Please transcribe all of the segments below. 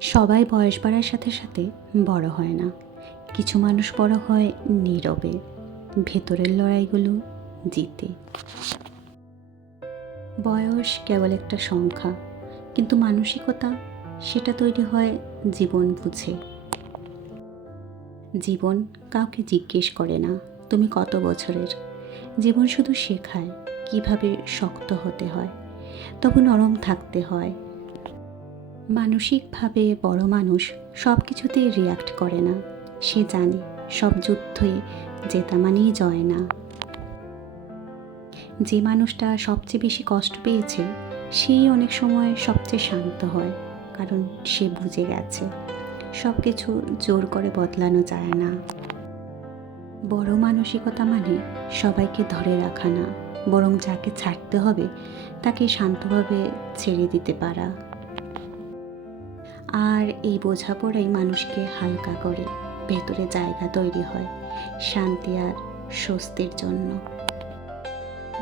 সবাই বয়স বাড়ার সাথে সাথে বড় হয় না। কিছু মানুষ বড় হয় নীরবে, ভেতরের লড়াইগুলো জিতে। বয়স কেবল একটা সংখ্যা, কিন্তু মানসিকতা সেটা তৈরি হয় জীবন বুঝে। জীবন কাউকে জিজ্ঞেস করে না তুমি কত বছরের। জীবন শুধু শেখায় কিভাবে শক্ত হতে হয়, তবু নরম থাকতে হয়। মানসিকভাবে বড় মানুষ সব কিছুতে রিয়াক্ট করে না। সে জানে সব যুদ্ধে জেতা মানেই জয় না। যে মানুষটা সবচেয়ে বেশি কষ্ট পেয়েছে সেই অনেক সময় সবচেয়ে শান্ত হয়, কারণ সে বুঝে গেছে সব কিছু জোর করে বদলানো যায় না। বড় মানসিকতা মানে সবাইকে ধরে রাখা না, বরং যাকে ছাড়তে হবে তাকে শান্তভাবে ছেড়ে দিতে পারা। আর এই বোঝাপড়াই মানুষকে হালকা করে, ভেতরে জায়গা তৈরি হয় শান্তি আর স্বস্তির জন্য।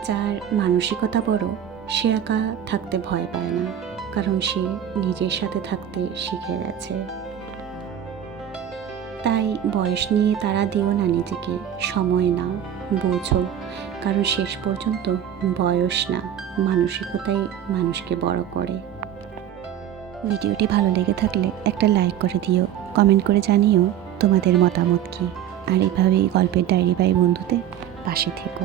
যার মানসিকতা বড় সে একা থাকতে ভয় পায় না, কারণ সে নিজের সাথে থাকতে শিখে গেছে। তাই বয়স নিয়ে তাড়া দিও না নিজেকে, সময় নাও, বোঝো, কারণ শেষ পর্যন্ত বয়স না, মানসিকতাই মানুষকে বড় করে। ভিডিওটি ভালো লেগে থাকলে একটা লাইক করে দিও, কমেন্ট করে জানিও তোমাদের মতামত কী। আর এভাবেই গল্পের ডায়েরি বাই বন্ধুতে পাশে থেকো।